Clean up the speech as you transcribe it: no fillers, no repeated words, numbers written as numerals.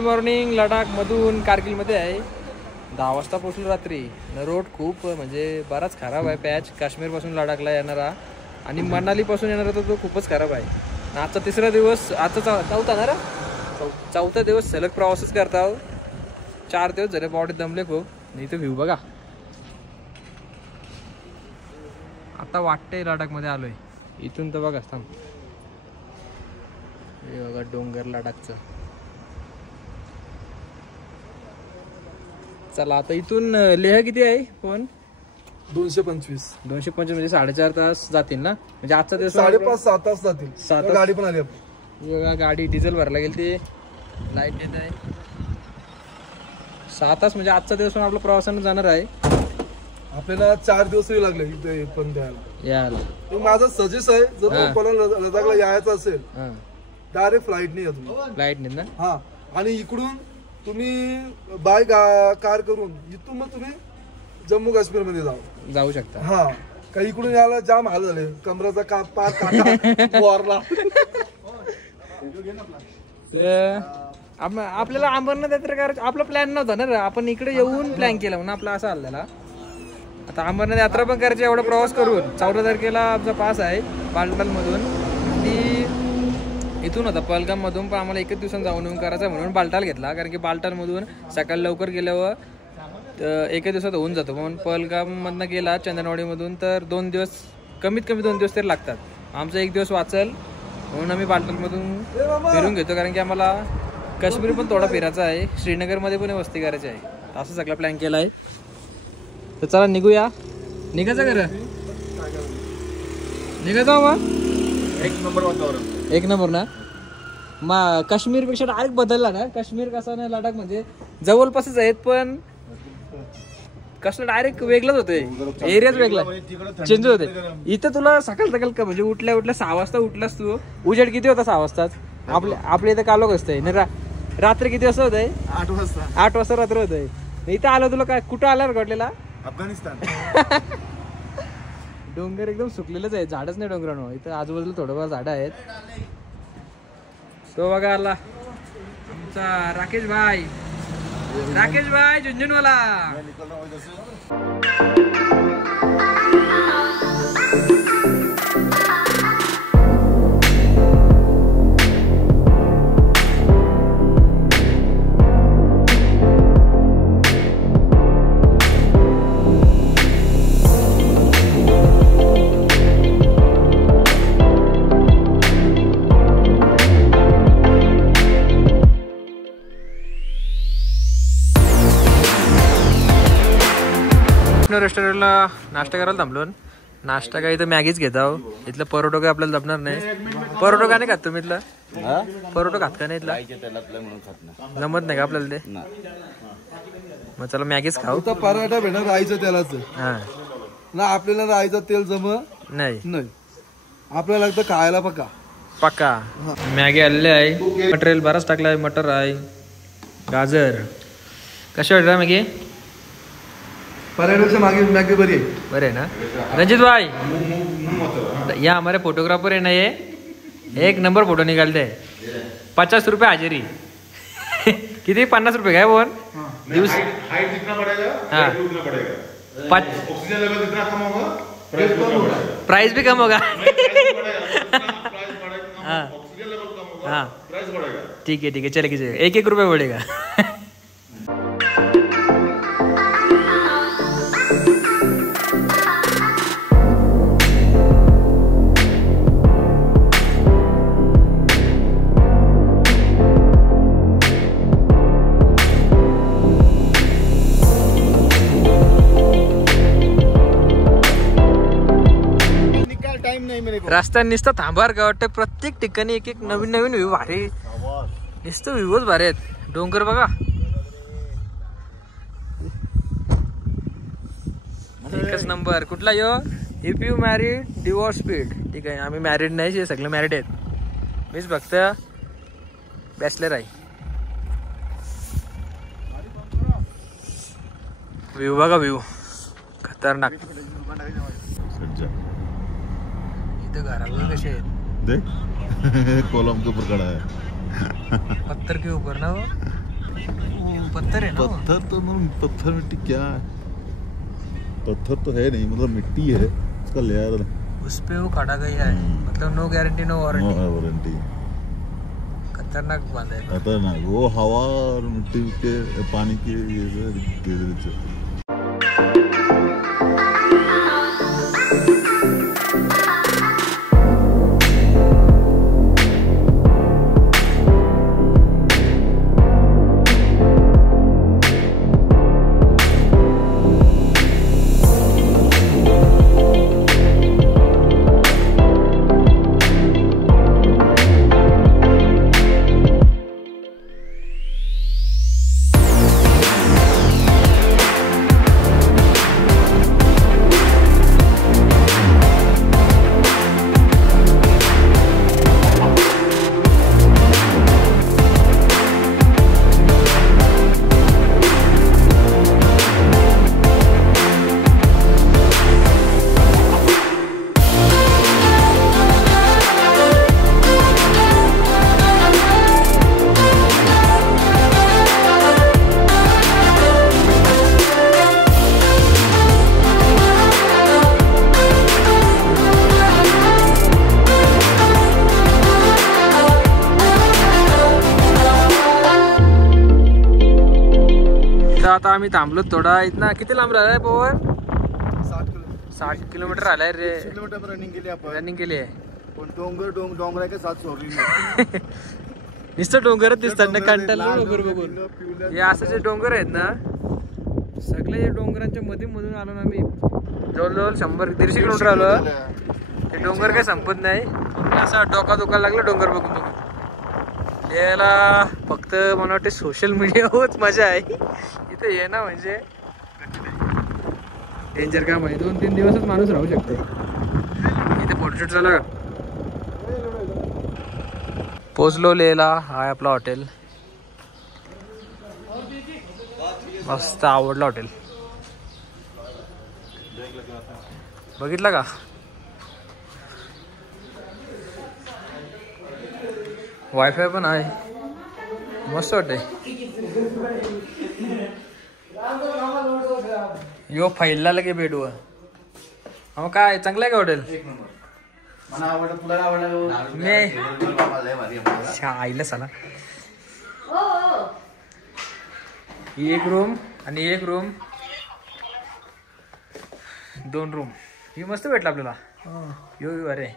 Morning. Ladakh मधून कारगिल मध्ये आहे. 10 वाजता पोहोचलो रात्री. रोड खूप म्हणजे बराच खराब आहे. पॅच काश्मीर पासून लडाखला येणारा आणि मनाली पासून येणारा तो खूपच खराब आहे. आजचा तिसरा दिवस, आजचा चौथा ना रे, चौथा दिवस सलग प्रवासच करता. 4 दिवस झाले, बॉडी दमले खूप. नाही तर व्ह्यू बघा. आता वाटतंय लडाख मध्ये आलोय. इथून तर बघा थांब, हे बघा डोंगर लडाखचं. चला आता इथून लेह किती आहे पण? 225 म्हणजे 4.5 तास जातील ना. म्हणजे आजचा दिवस 5.5-6 तास जातील. 7 गाडी पण आली आपली. बघा गाडी डिझेल भरला गेली, ते लाईट येत आहे. 6 तास म्हणजे आजचा दिवस पण आपला प्रवासाने जाणार आहे. आपल्याला 4 दिवसही लागले इथे पण द्यायला यायला. माझा सजेस्ट आहे, जर कोणाला लडाखला यायचं असेल डायरेक्ट फ्लाईट नाही अजून. फ्लाईट नाही ना. हा, आणि इकडून तुम्ही बाय कार करून इथून मग तुम्ही जम्मू काश्मीर मध्ये जाऊ शकता. हा, काही इकडून यायला जाम हाल झाले. कमराचा पार काटा वारला. आपल्याला अंबरनाथ यात्रा आपला प्लॅन नव्हता ना. आपण इकडे येऊन प्लॅन केला म्हणून आपला असा आलेला. आता अंबरनाथ यात्रा पण करायची, एवढा प्रवास करून. 14 तारखेला आमचा पास आहे बालटाल मधून. ती इथून होता पहलगाम मधून, पण आम्हाला एकच दिवसात जाऊन येऊन करायचा म्हणून बालटाल घेतला. कारण की बालटाल मधून सकाळी लवकर गेल्यावर एका दिवसात होऊन जातो. म्हणून पहलगाम मधनं गेला चंदनवाडी मधून तर 2 दिवस, कमीत कमी 2 दिवस तरी लागतात. आमचा 1 दिवस वाचल म्हणून आम्ही बालटाल मधून फिरून घेतो. कारण की आम्हाला काश्मीर पण थोडा फिरायचा आहे, श्रीनगर मध्ये पण वस्ती करायची आहे. असं सगळा प्लॅन केला आहे. तर चला निघूया. निघायचं घर निघायचं मग. 1 नंबर वातावरण, 1 नंबर ना. काश्मीर पेक्षा डायरेक्ट बदलला ना. काश्मीर कसा ना, लडाख म्हणजे जवळपासच आहेत पण कसं डायरेक्ट वेगळंच होतंय. एरियाच वेगळा चेंज होते. इथं तुला सकाळ का म्हणजे उठल्या 6 वाजता उठलास तू, उजेड किती होता? 6 वाजताच. आपल्या इथं कालोख असतंय ना. रात्री किती वाजता होतंय? 8 वाजता रात्र होतंय. इथं आलं तुला काय, कुठं आल्यावर घडलेला? अफगाणिस्तान. डोंगर एकदम सुकलेलंच आहे, झाडच नाही डोंगरांवर. इथं आजूबाजूला थोडंफार झाडं आहेत. तो बघा आला आमचा राकेश भाई झुंझुनवाला. रेस्टॉरंटला नाश्ता करायला थांबलो. नाश्ता काय इथं मॅगीच घेत आहो. इथलं परोठो काय आपल्याला जमणार नाही. परोठो का नाही खात तुम्ही? इथलं परोठो खात का नाही? इथला जमत नाही का आपल्याला ते? मग चला मॅगीच खाऊ. पराठा भेटणार राहायचं त्यालाच ना. आपल्याला राहायचं तेल जम नाही. आपल्याला लागतं खायला पक्का. मॅगी आलेली आहे. मटेरियल बराच टाकला आहे. मटर आहे, गाजर. कशी वाटत मॅगी? पराठ्यापेक्षा मॅगी बरी आहे. बरे है ना. रंजित भाई या हमारे फोटोग्राफर है ना, ये 1 नंबर फोटो निकालते हैं. 50 रुपये हाजिरी. किती? 50 रुपये काय बोल दिवस. हाइट जितना बढ़ेगा रेट उतना बढ़ेगा. ऑक्सीजन लेवल जितना कम होगा प्राइस भी कम होगा. ऑक्सीजन लेवल कम होगा, प्राइस बढ़ेगा. ठीक है चले 1-1 रुपये बढ़ेगा. रस्ता नुसतं थांबार का वाटतं. प्रत्येक ठिकाणी एक नवीन व्ह्यू भारी. नुसतं व्ह्यूच भारी आहेत. डोंगर बघा एकच नंबर. कुठला यो? If you married divorce speed. ठीक आहे, आम्ही मॅरिड नाही, सगळे मॅरिड आहेत. मीच फक्त बॅचलर आहे. व्ह्यू बघा, व्ह्यू खतरनाक. इथं घराला कसे आहेत देख. कोलम के ऊपर खड़ा है. पत्थर के ऊपर ना. पत्थर है ना? पत्थर तो मतलब पत्थर मिट्टी क्या है, पत्थर तो है नहीं, मतलब मिट्टी है, उसका लेयर उस पे वो खड़ा गया है, मतलब नो गारंटी नो वारंटी। खतरनाक बांधा है। खतरनाक, वो हवा और मिट्टी के पानी की ये आता आम्ही थांबलो थोडा. इथना किती लांब राहिलाय पवन? 60 किलोमीटर आलाय रे. किलोमीटर रनिंग केली आपण, रनिंग केली आहे. पण डोंगर आहे का साथ सोडली नुसतं डोंगरच दिसतात ना, कंटाळलो डोंगर बघून. हे असं जे डोंगर आहेत ना, सगळे डोंगरांच्या मध्ये मधून आलो ना आम्ही. जवळजवळ 100-150 किलोमीटर आलो. ते डोंगर काही संपत नाही. असा डोका दुखायला लागला डोंगर बघून बघून. याला फक्त मला वाटते सोशल मीडियावरच मजा आहे. इथे ये ना म्हणजे डेंजर काम आहे. 2-3 दिवसच माणूस राहू शकते इथे. फोटोशूट झाला. पोचलो लेहला. हा आपला हॉटेल, मस्त आवडलं हॉटेल. बघितलं का? वायफाय पण आहे, मस्त वाटतंय. यो फैलला लगे बेडू. हो काय चांगलं आहे का हॉटेल? आईला साला. ही एक रूम आणि एक रूम, 2 रूम. ही मस्त भेटला आपल्याला. यो अरे